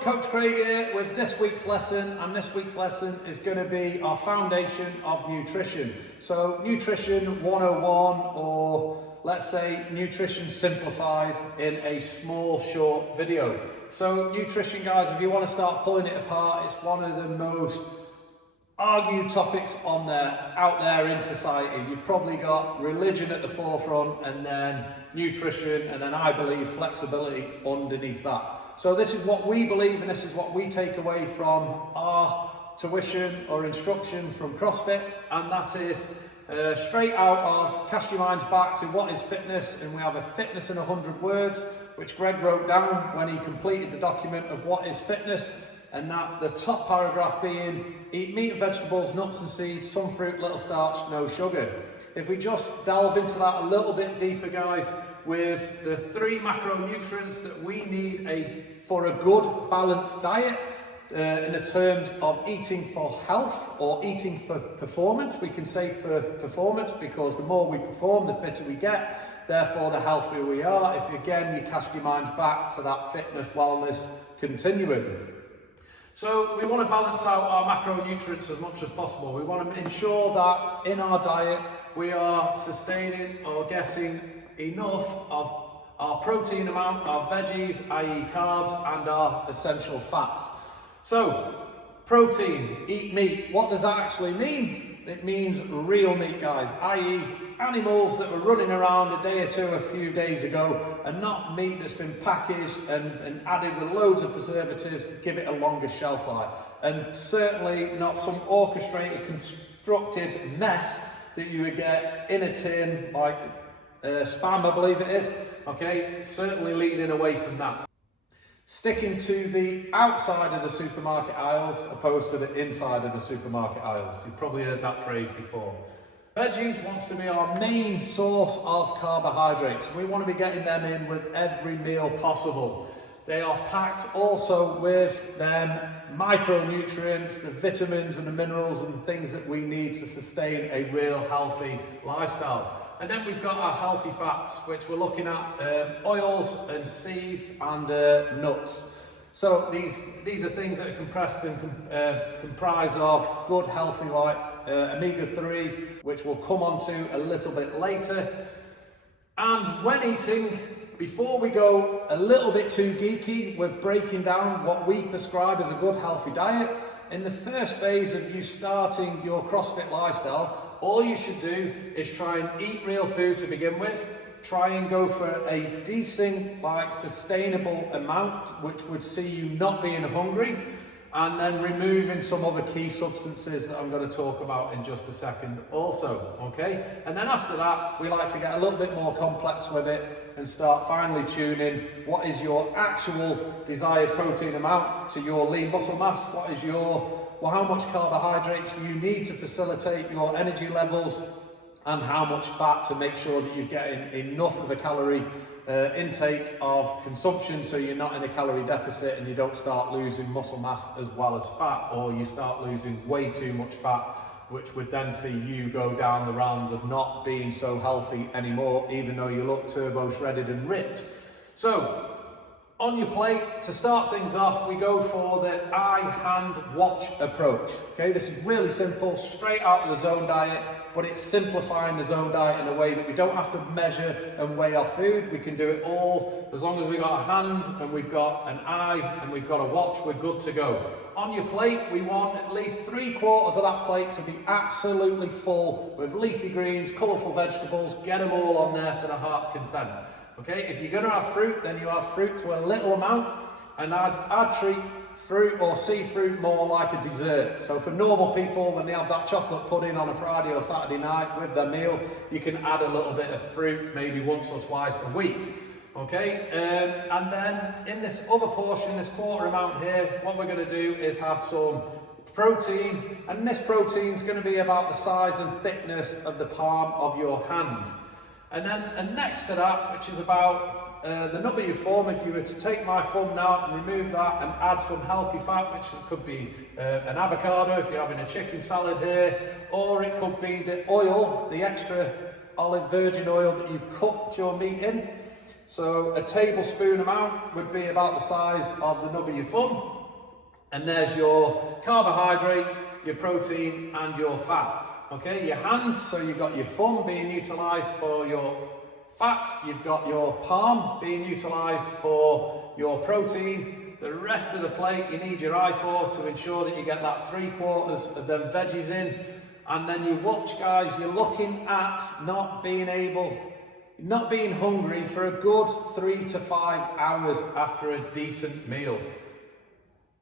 Coach Craig here with this week's lesson, and this week's lesson is going to be our foundation of nutrition. So Nutrition 101, or let's say Nutrition Simplified in a small short video. So nutrition, guys, if you want to start pulling it apart, it's one of the most argued topics out there in society. You've probably got religion at the forefront, and then nutrition, and then I believe flexibility underneath that. So this is what we believe, and this is what we take away from our tuition or instruction from CrossFit, and that is straight out of Cast Your Minds Back to What is Fitness, and we have a fitness in 100 words, which Greg wrote down when he completed the document of What is Fitness. And that the top paragraph being, eat meat and vegetables, nuts and seeds, some fruit, little starch, no sugar. If we just delve into that a little bit deeper, guys, with the 3 macronutrients that we need for a good balanced diet, in the terms of eating for health or eating for performance. We can say for performance because the more we perform, the fitter we get, therefore the healthier we are. If again you cast your minds back to that fitness wellness continuum. So we want to balance out our macronutrients as much as possible. We want to ensure that in our diet we are sustaining or getting enough of our protein amount, our veggies, i.e. carbs, and our essential fats. So protein, eat meat, what does that actually mean? It means real meat, guys, i.e. animals that were running around a day or two a few days ago, and not meat that's been packaged and added with loads of preservatives to give it a longer shelf life. And certainly not some orchestrated, constructed mess that you would get in a tin, like Spam, I believe it is. Okay, certainly leading away from that. Sticking to the outside of the supermarket aisles opposed to the inside of the supermarket aisles. You've probably heard that phrase before. Veggies wants to be our main source of carbohydrates. We want to be getting them in with every meal possible. They are packed also with them micronutrients, the vitamins and the minerals and the things that we need to sustain a real healthy lifestyle. And then we've got our healthy fats, which we're looking at oils and seeds and nuts. So these are things that are compressed and comprise of good, healthy, like omega-3, which we'll come on to a little bit later. And when eating, before we go a little bit too geeky with breaking down what we prescribe as a good, healthy diet, in the first phase of you starting your CrossFit lifestyle, all you should do is try and eat real food to begin with. Try and go for a decent, sustainable amount, which would see you not being hungry, and then removing some other key substances that I'm going to talk about in just a second also, okay? And then after that, we like to get a little bit more complex with it and start finely tuning what is your actual desired protein amount to your lean muscle mass, what is how much carbohydrates you need to facilitate your energy levels, and how much fat to make sure that you're getting enough of a calorie intake of consumption, so you're not in a calorie deficit and you don't start losing muscle mass as well as fat, or you start losing way too much fat, which would then see you go down the realms of not being so healthy anymore, even though you look turbo shredded and ripped. So on your plate, to start things off, we go for the eye, hand, watch approach. Okay, this is really simple, straight out of the Zone diet, but it's simplifying the Zone diet in a way that we don't have to measure and weigh our food. We can do it all as long as we've got a hand and we've got an eye and we've got a watch, we're good to go. On your plate, we want at least 3/4 of that plate to be absolutely full with leafy greens, colourful vegetables. Get them all on there to the heart's content. Okay, if you're going to have fruit, then you have fruit to a little amount, and I'd treat fruit or sea fruit more like a dessert. So for normal people, when they have that chocolate pudding on a Friday or Saturday night with their meal, you can add a little bit of fruit maybe once or twice a week. Okay, and then in this other portion, this 1/4 amount here, what we're going to do is have some protein, and this protein is going to be about the size and thickness of the palm of your hand. And then next to that, which is about the nub of your thumb, if you were to take my thumb now and remove that and add some healthy fat, which could be an avocado if you're having a chicken salad here, or it could be the oil, the extra olive virgin oil that you've cooked your meat in. So a tablespoon amount would be about the size of the nub of your thumb. And there's your carbohydrates, your protein and your fat. Okay, your hands, so you've got your thumb being utilised for your fats, you've got your palm being utilised for your protein. The rest of the plate you need your eye for to ensure that you get that 3/4 of them veggies in. And then you watch, guys, you're looking at not being hungry for a good 3 to 5 hours after a decent meal.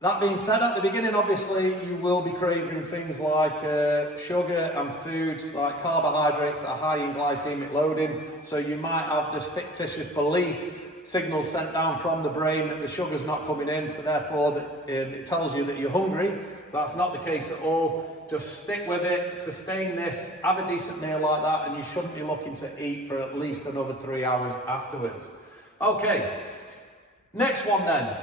That being said, at the beginning, obviously, you will be craving things like sugar and foods like carbohydrates that are high in glycemic loading. So you might have this fictitious belief, signals sent down from the brain that the sugar's not coming in, so therefore it tells you that you're hungry. That's not the case at all. Just stick with it, sustain this, have a decent meal like that, and you shouldn't be looking to eat for at least another 3 hours afterwards. Okay, next one then.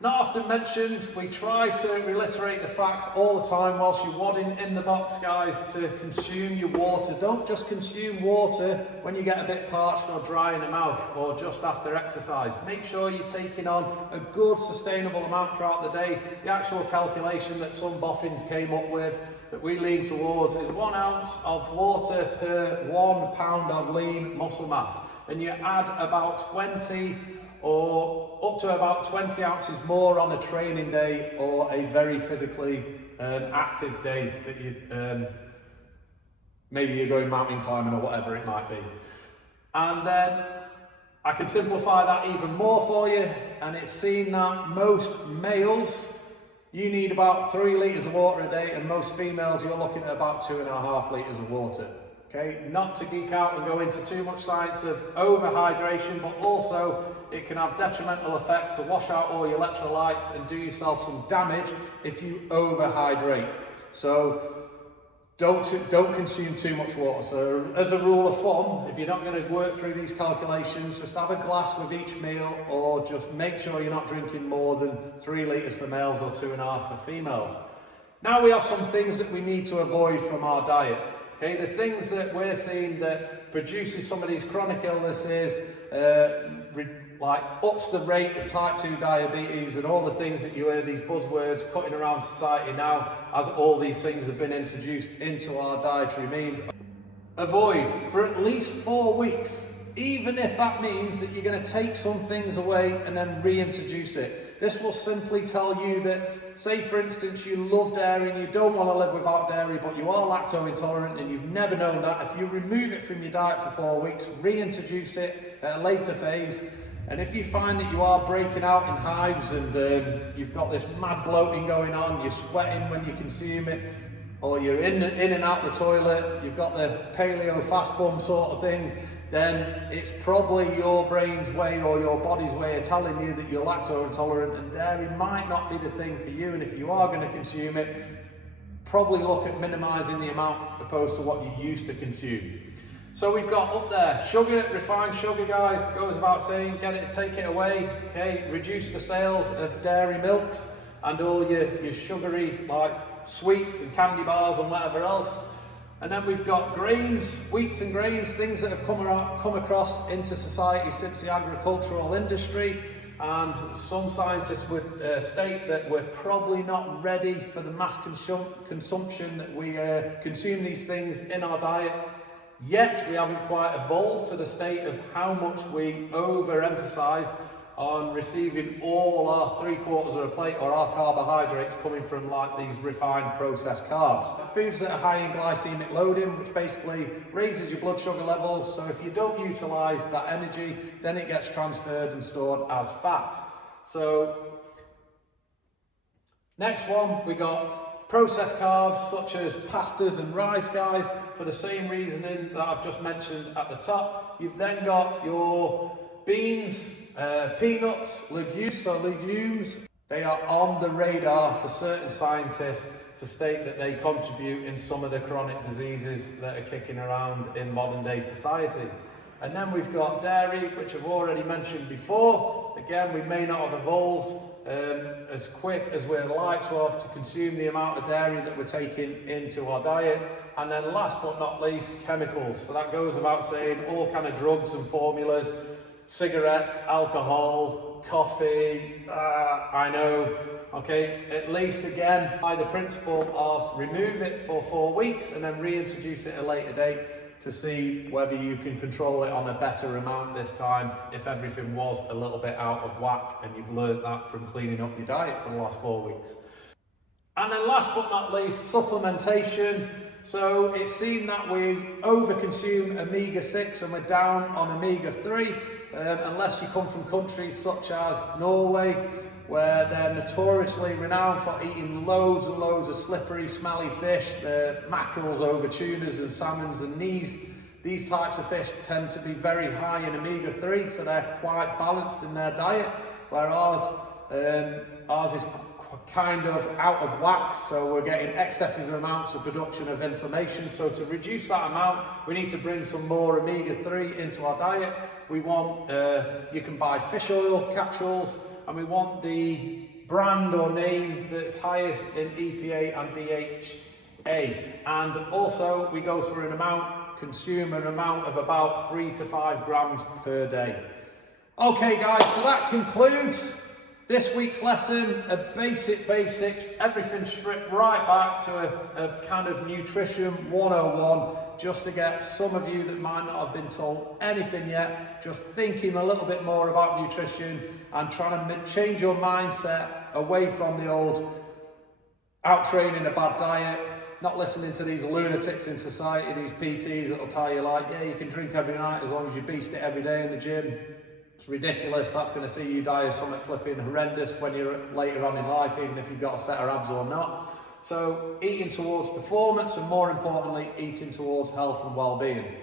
Not often mentioned, we try to reiterate the fact all the time whilst you're wadding in the box, guys, to consume your water. Don't just consume water when you get a bit parched or dry in the mouth or just after exercise. Make sure you're taking on a good sustainable amount throughout the day. The actual calculation that some boffins came up with that we lean towards is 1 ounce of water per 1 pound of lean muscle mass. And you add about 20 or up to about 20 ounces more on a training day or a very physically active day that you maybe you're going mountain climbing or whatever it might be. And then I can simplify that even more for you, and it's seen that most males, you need about 3 litres of water a day, and most females, you're looking at about 2.5 litres of water. Okay, not to geek out and go into too much science of overhydration, but also it can have detrimental effects to wash out all your electrolytes and do yourself some damage if you overhydrate. So don't consume too much water. So as a rule of thumb, if you're not going to work through these calculations, just have a glass with each meal, or just make sure you're not drinking more than 3 litres for males or 2.5 for females. Now we have some things that we need to avoid from our diet. Okay, the things that we're seeing that produces some of these chronic illnesses, like ups the rate of type 2 diabetes and all the things that you hear, these buzzwords cutting around society now as all these things have been introduced into our dietary means. Avoid for at least 4 weeks, even if that means that you're going to take some things away and then reintroduce it. This will simply tell you that, say for instance, you love dairy and you don't want to live without dairy, but you are lactose intolerant and you've never known that. If you remove it from your diet for 4 weeks, reintroduce it at a later phase, and if you find that you are breaking out in hives and you've got this mad bloating going on, you're sweating when you consume it, or you're in and out the toilet, you've got the paleo fast bum sort of thing, then it's probably your brain's way or your body's way of telling you that you're lactose intolerant, and dairy might not be the thing for you. And if you are going to consume it, probably look at minimising the amount opposed to what you used to consume. So we've got up there sugar, refined sugar, guys, goes without saying, take it away. Okay, reduce the sales of dairy milks and all your sugary like sweets and candy bars and whatever else. And then we've got grains, wheats and grains, things that have come across into society since the agricultural industry. And some scientists would state that we're probably not ready for the mass consumption that we consume these things in our diet. Yet we haven't quite evolved to the state of how much we overemphasize on receiving all our 3/4 of a plate or our carbohydrates coming from like these refined processed carbs. Foods that are high in glycemic loading, which basically raises your blood sugar levels, so if you don't utilize that energy, then it gets transferred and stored as fat. So next one, we got processed carbs such as pastas and rice, guys, for the same reasoning that I've just mentioned at the top. You've then got your beans, peanuts, legumes. They are on the radar for certain scientists to state that they contribute in some of the chronic diseases that are kicking around in modern day society. And then we've got dairy, which I've already mentioned before. Again, we may not have evolved as quick as we'd like to have to consume the amount of dairy that we're taking into our diet. And then last but not least, chemicals. So that goes without saying, all kind of drugs and formulas, cigarettes, alcohol, coffee, I know, okay, at least again by the principle of remove it for 4 weeks and then reintroduce it at a later date to see whether you can control it on a better amount this time if everything was a little bit out of whack and you've learned that from cleaning up your diet for the last 4 weeks. And then last but not least, supplementation. So it's seen that we overconsume omega-6 and we're down on omega-3, unless you come from countries such as Norway, where they're notoriously renowned for eating loads and loads of slippery, smelly fish, the mackerels over tunas and salmons, and these types of fish tend to be very high in omega-3, so they're quite balanced in their diet, whereas ours is kind of out of whack, so we're getting excessive amounts of production of inflammation. So to reduce that amount, we need to bring some more omega-3 into our diet. We want, you can buy fish oil capsules, and we want the brand or name that's highest in EPA and DHA. And also we go through consume an amount of about 3 to 5 grams per day. Okay guys, so that concludes this week's lesson, a basics, everything stripped right back to a kind of nutrition 101, just to get some of you that might not have been told anything yet, just thinking a little bit more about nutrition and trying to change your mindset away from the old out training a bad diet, not listening to these lunatics in society, these PTs that'll tell you like, yeah, you can drink every night as long as you beast it every day in the gym. It's ridiculous. That's going to see you die of something flipping horrendous when you're later on in life, even if you've got a set of abs or not. So eating towards performance and more importantly, eating towards health and well-being.